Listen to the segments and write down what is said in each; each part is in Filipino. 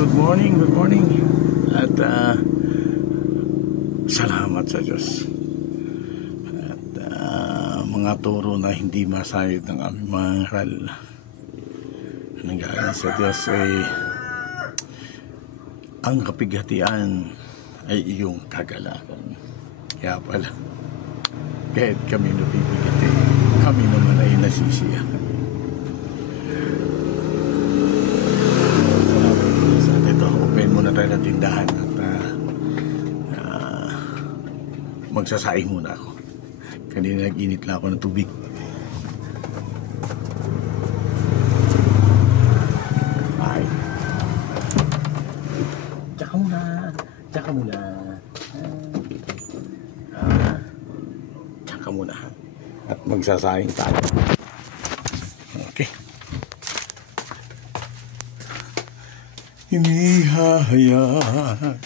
good morning, good morning. At salamat sa Diyos. At mga turo na hindi masayod ng aming mga ngaral. Nanggaling sa Diyos ay ang kapighatian ay iyong kagalakan. Kaya pala, kahit kami napipigati, kami naman ay nasisiya. Open muna tayo ng tindahan at magsasaing muna ako. Kanina nag-init lang ako ng tubig. Ay. Tsaka muna. Tsaka muna. Tsaka muna. At magsasaing tayo. Okay. Hindi hahayaan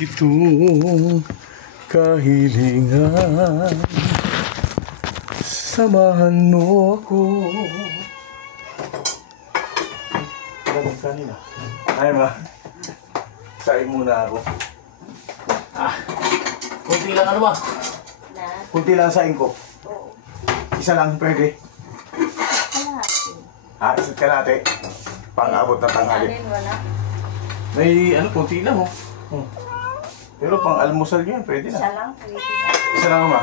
itong kahilingan. Samahan mo ako. Ganun kanina. Ay ma, saing muna ako. Kunti lang ano ma? Kunti lang saing ko. Isa lang pwede. Isa't kalate. Pang-abot na tanghali. May ano, kunti lang Pero pang almusal yan, pwede na. Isa lang, pwede na. Isa lang ma.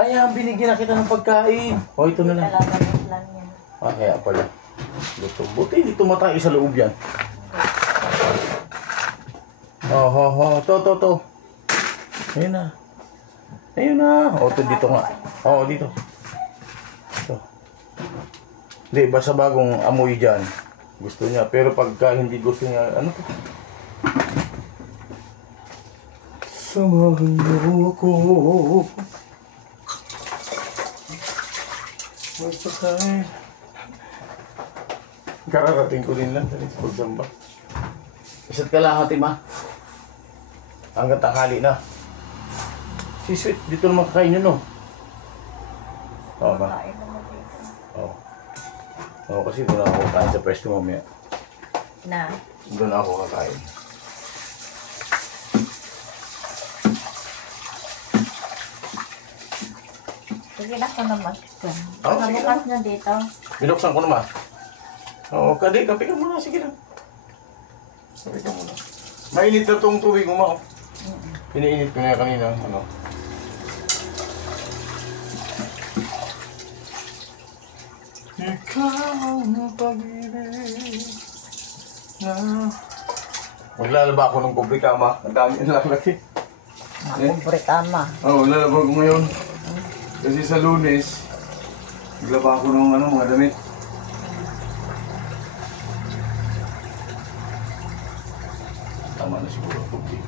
Ayan, binigyan na kita ng pagkain. Ito na lang. Kaya pala. Luto. Buti hindi tumatay sa loob yan. To. Ayun na. Ayun na. Ito dito nga. Dito. Ito. Hindi, basta bagong amoy dyan. Gusto niya. Pero pagka hindi gusto niya, ano to? Samahan mo ko. Magpakain. Kararating ko din lang sa pagsamba. Isa't kalahati ma. Hanggang tanghali na. Si Sweet, dito naman kakain yun ba? Kasi doon ako kakain sa pwesto mamaya. Doon ako kakain. Sige na ko naman. Bukas na dito. Binuksan ko naman. Kape ka muna. Sige lang. Kape ka muna. Mainit na itong tubig mo ma. Pinainit ko na kanina. Ikaw ang pag-ibig na... Maglalaba ako ng kubrikama. Ang dami ang lalaki. Kubrikama? Lalaba ko ngayon. Kasi sa Lunes, naglaba ako ng mga damit. Tama na siguro tubig.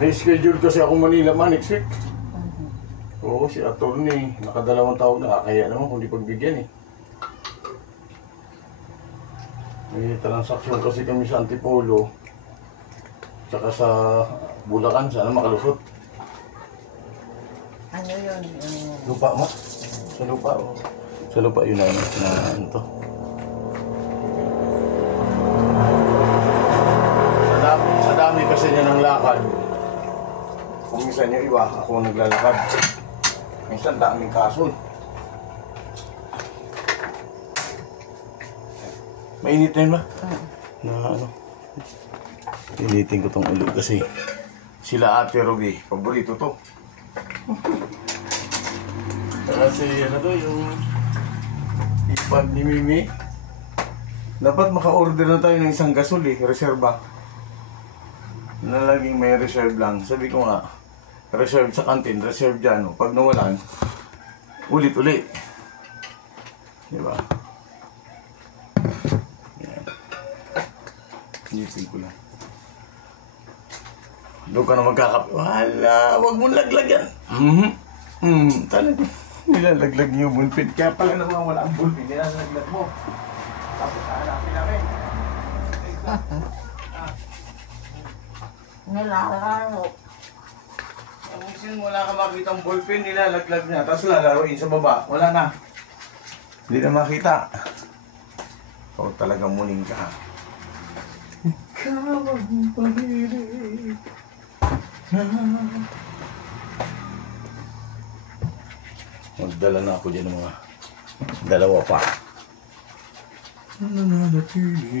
May-schedule kasi ako Manila next week. Oo, si attorney, nakadalawang taon na, kaya naman kung di pagbigyan May transaksyon kasi kami sa Antipolo, tsaka sa Bulacan, sana makalusot. Ano yun? Lupa mo? Sa lupa o? Sa lupa yun na to. Sa dami kasi niya ng lakad. Kung minsan yung iba, ako ang naglalakad. Minsan daming kaso. Mainit na yun ba? Initin ko tong ulo kasi sila Ate Ruby, paborito to. Kasi yung ipad ni Mimi. Dapat maka-order na tayo ng isang gasol reserva. Na laging may reserve lang. Sabi ko nga, reserve sa kantin, reserve dyan. Pag nawalan, ulit-ulit. Diba? Yan. Nipin ko lang. Doon ka na magkakape. Wala, wag mong laglagyan. Talaga. Nilalaglag niyo yung bullpen. Kaya pala naman wala ang bullpen. Nilalaglag mo. Tapos hanapin namin. Nilalaro. Minsan wala ka makitang ballpen, nilalaglag niya. Tapos lalaroin sa baba. Wala na. Hindi na makita. Ikaw talaga muning ka. Ikaw ang pag-ibig na... Magdala na ako dyan ng mga dalawa pa. Nananatili.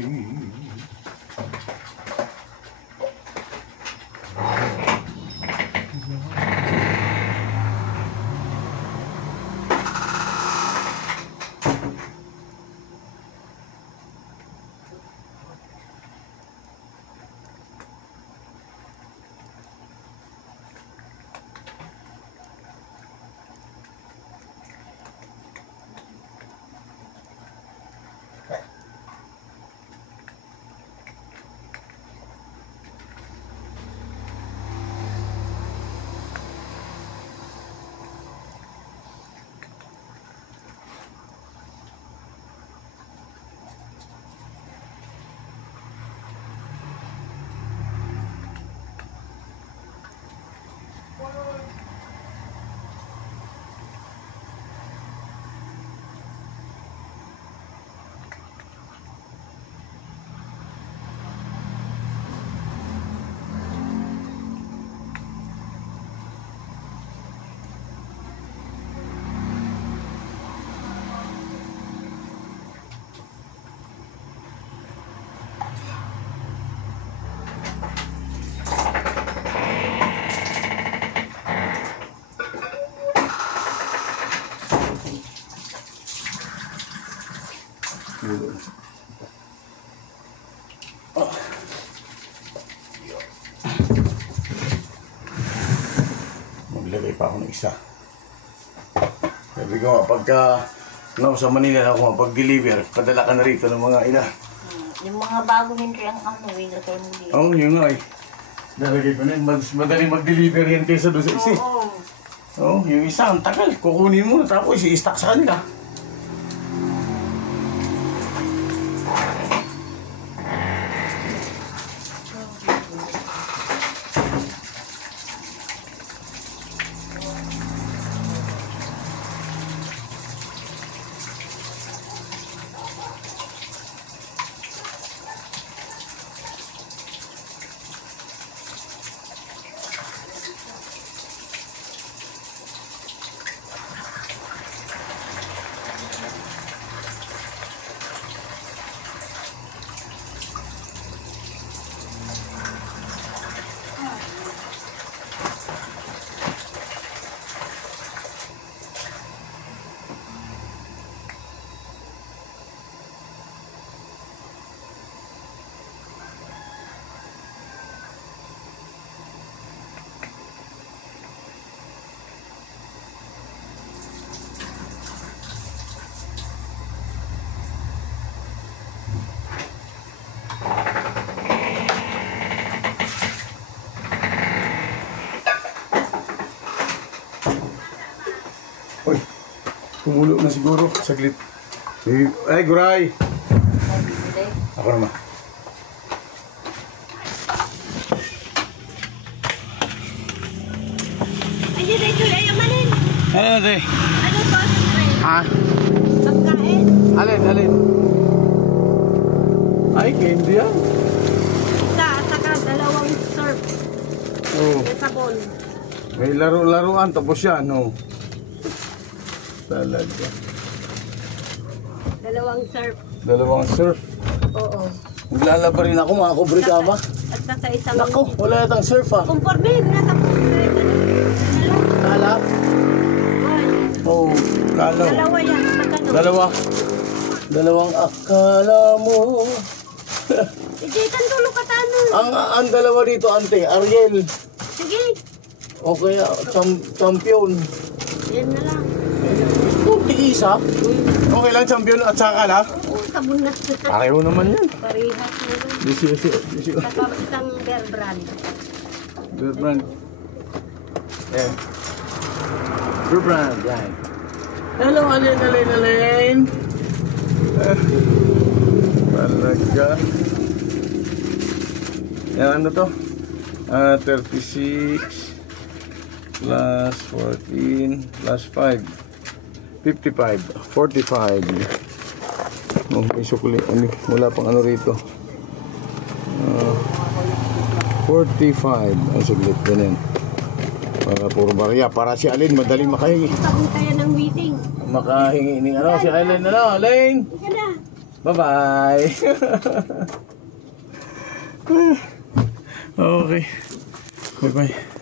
Maglagay pa ako ng isa. Sabi ko nga, pagka sa Manila ako pag-deliver, padala ka na rito ng mga ina. Yung mga bago hindi ang ano, ilagay mo dito. Oo, yun nga eh. Nalagay ko na yun. Madaling mag-deliver yan kaysa doon sa isi. Oo, yung isa, ang tagal. Kukunin mo na tapos i-stack sa kanila. Uy, tumulo na siguro. Saglit. Ay, Guray! Ako naman. Ay, dito, ayamanin. Ano, ate? Ano to? Ha? Pagkain. Alin? Ay, candy yan. Isa, saka dalawang surf. Oo. May sabon. May laro-laruan, tapos yan, no? Talaga. Dalawang surf. Dalawang surf. Oo. Maglalaba rin ako, mga kubre ka ba? At saka isang... Nako, wala yatang surf ah. Kumporme, nasa kumporme. Kalap? Oo, kalaw. Dalawa yan. Magkano? Dalawa. Dalawang akala mo. Ijitan tulo ka tano. Ang dalawa dito, ante, Ariel. Sige. O kaya, champion. Yan na lang. Kunti isa. Okay lang, champion at saka kala. Oo, sabon na. Pareho naman yan. Parehas na lang. Disi. Saka isang bear brand. Bear brand. Eh. Bear brand, yan. Hello, Alin. Talaga. Yan, ano to? 36. plus 14 plus 5. 55. 45. Oh, may sukli. Wala pang ano rito. 45. Ay, saglit. Ganyan. Para puro barya. Para si Alin madaling makahingi. Pagod tayo ng meeting. Makahingi ni ano, si Alin. Ano, Alin? Ika na. Bye-bye. Okay. Bye-bye.